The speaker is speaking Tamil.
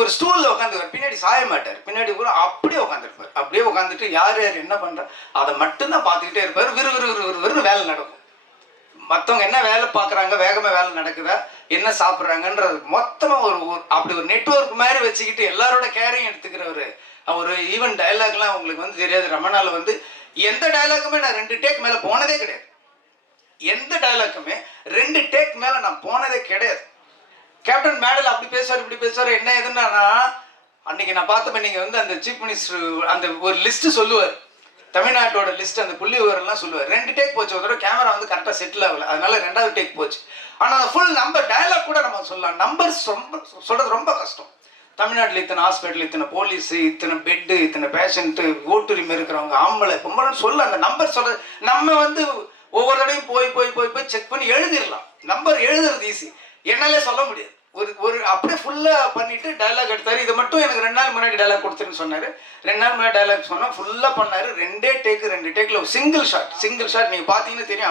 ஒரு ஸ்டூலில் உட்காந்துருவார், பின்னாடி சாய மாட்டார், பின்னாடி கூட அப்படியே உட்காந்துருப்பார். அப்படியே உட்காந்துட்டு யார் யார் என்ன பண்ணுறா அதை மட்டும்தான் பார்த்துக்கிட்டே இருப்பார். விறுவிறு வேலை நடக்கும். மற்றவங்க என்ன வேலை பார்க்குறாங்க, வேகமாக வேலை நடக்குதா, என்ன சாப்பிட்றாங்கன்றது மொத்தமாக அப்படி ஒரு நெட்வொர்க் மாதிரி வச்சுக்கிட்டு எல்லாரோட கேரையும் எடுத்துக்கிறவர். ஒரு ஈவன் டைலாக்லாம் உங்களுக்கு வந்து தெரியாது. ரமணாவில் வந்து எந்த டைலாக்குமே நான் 2 டேக் மேலே போனதே கிடையாது. எந்த டைலாக்குமே 2 டேக் மேலே நான் போனதே கிடையாது. கேப்டன் மேடல் அப்படி பேசுவார், இப்படி பேசுவார். என்ன எதுன்னா, அன்னைக்கு நான் பார்த்தப்ப நீங்கள் வந்து அந்த சீஃப் மினிஸ்டர் அந்த ஒரு லிஸ்ட்டு சொல்லுவார், தமிழ்நாட்டோட லிஸ்ட், அந்த புள்ளி விவரம்லாம் சொல்லுவார். 2 டேக் போச்சு. ஒரு தடவை கேமரா வந்து கரெக்டாக செட்டில் ஆகல, அதனால 2வது டேக் போச்சு. ஆனால் அந்த ஃபுல் நம்பர் டைலாக் கூட நம்ம சொல்லலாம். நம்பர்ஸ் ரொம்ப சொல்கிறது ரொம்ப கஷ்டம். தமிழ்நாட்டில் இத்தனை ஹாஸ்பிட்டல், இத்தனை போலீஸு, இத்தனை பெட்டு, இத்தனை பேஷண்ட்டு, ஓட்டுரிமை இருக்கிறவங்க, ஆம்பளை பொம்பளைன்னு சொல்ல அந்த நம்பர் சொல்கிறது. நம்ம வந்து ஒவ்வொரு தடையும் போய் செக் பண்ணி எழுதிடலாம். நம்பர் எழுதுறது ஈஸி, என்னாலே சொல்ல முடியாது. ஒரு அப்படியே ஃபுல்லாக பண்ணிவிட்டு டைலாக் எடுத்தார். இதை மட்டும் எனக்கு 2 நாள் முன்னாடி டைலாக் கொடுத்துருன்னு சொன்னார். 2 நாள் முன்னாடி டைலாக் சொன்னால் ஃபுல்லாக பண்ணார். 2 டேக்கு 2 டேக்கில் சிங்கிள் ஷாட் நீங்கள் பார்த்தீங்கன்னா தெரியும்.